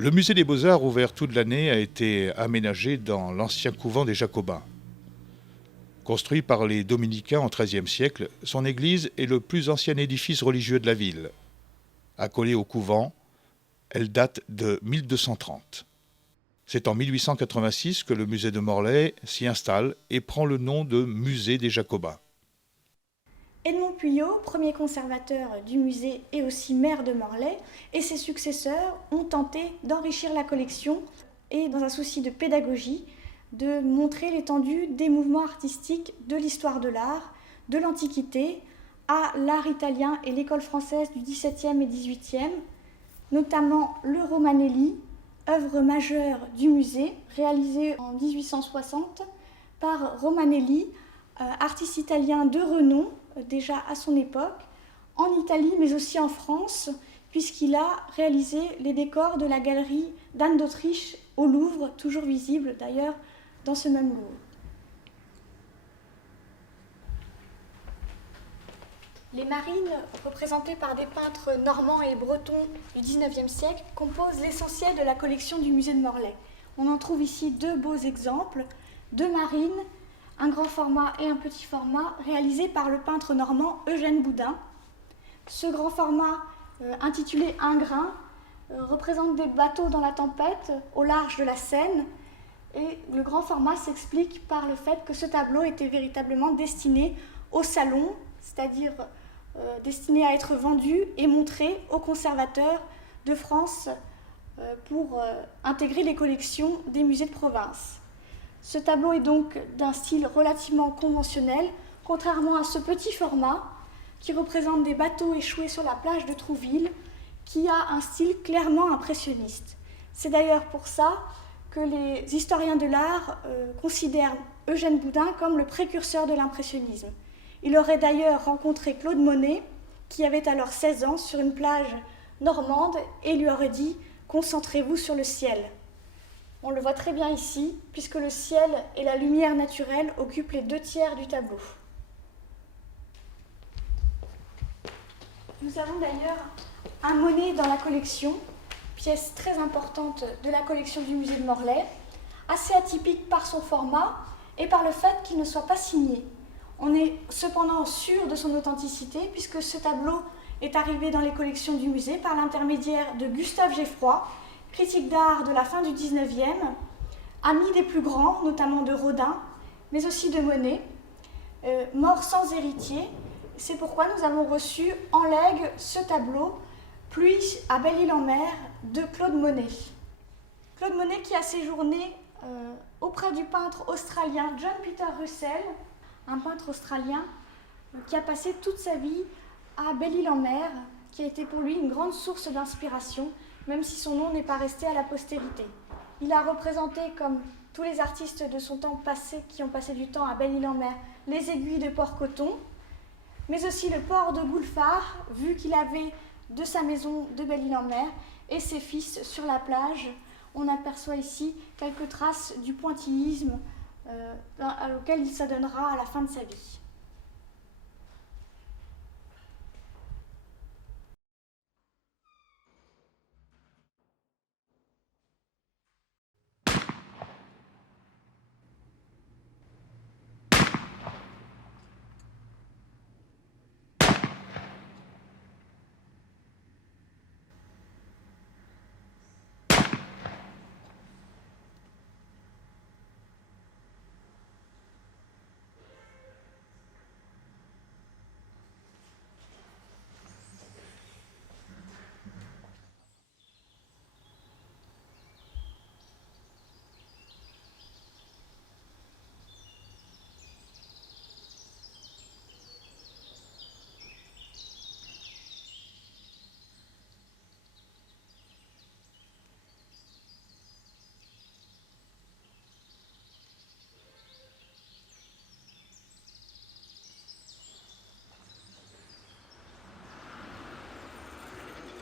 Le musée des Beaux-Arts, ouvert toute l'année, a été aménagé dans l'ancien couvent des Jacobins. Construit par les Dominicains au XIIIe siècle, son église est le plus ancien édifice religieux de la ville. Accolée au couvent, elle date de 1230. C'est en 1886 que le musée de Morlaix s'y installe et prend le nom de musée des Jacobins. Edmond Puyot, premier conservateur du musée et aussi maire de Morlaix, et ses successeurs ont tenté d'enrichir la collection et, dans un souci de pédagogie, de montrer l'étendue des mouvements artistiques de l'histoire de l'art, de l'Antiquité à l'art italien et l'école française du XVIIe et XVIIIe, notamment le Romanelli, œuvre majeure du musée, réalisée en 1860 par Romanelli, artiste italien de renom, déjà à son époque, en Italie mais aussi en France, puisqu'il a réalisé les décors de la galerie d'Anne d'Autriche au Louvre, toujours visible d'ailleurs dans ce même Louvre. Les marines, représentées par des peintres normands et bretons du XIXe siècle, composent l'essentiel de la collection du musée de Morlaix. On en trouve ici deux beaux exemples, deux marines, un grand format et un petit format, réalisés par le peintre normand Eugène Boudin. Ce grand format, intitulé Un grain, représente des bateaux dans la tempête au large de la Seine, et le grand format s'explique par le fait que ce tableau était véritablement destiné au salon, c'est-à-dire destiné à être vendu et montré aux conservateurs de France pour intégrer les collections des musées de province. Ce tableau est donc d'un style relativement conventionnel, contrairement à ce petit format qui représente des bateaux échoués sur la plage de Trouville, qui a un style clairement impressionniste. C'est d'ailleurs pour ça que les historiens de l'art considèrent Eugène Boudin comme le précurseur de l'impressionnisme. Il aurait d'ailleurs rencontré Claude Monet, qui avait alors 16 ans, sur une plage normande, et lui aurait dit « Concentrez-vous sur le ciel ». On le voit très bien ici, puisque le ciel et la lumière naturelle occupent les 2/3 du tableau. Nous avons d'ailleurs un Monet dans la collection, pièce très importante de la collection du musée de Morlaix, assez atypique par son format et par le fait qu'il ne soit pas signé. On est cependant sûr de son authenticité, puisque ce tableau est arrivé dans les collections du musée par l'intermédiaire de Gustave Geffroy, critique d'art de la fin du XIXe, ami des plus grands, notamment de Rodin, mais aussi de Monet, mort sans héritier. C'est pourquoi nous avons reçu en legs ce tableau, Pluie à Belle-Île-en-Mer, de Claude Monet. Claude Monet qui a séjourné auprès du peintre australien John Peter Russell, un peintre australien qui a passé toute sa vie à Belle-Île-en-Mer, qui a été pour lui une grande source d'inspiration, même si son nom n'est pas resté à la postérité. Il a représenté, comme tous les artistes de son temps passé qui ont passé du temps à Belle-Île-en-Mer, les aiguilles de Port-Coton, mais aussi le port de Goulfard, vu qu'il avait de sa maison de Belle-Île-en-Mer et ses fils sur la plage. On aperçoit ici quelques traces du pointillisme auquel il s'adonnera à la fin de sa vie.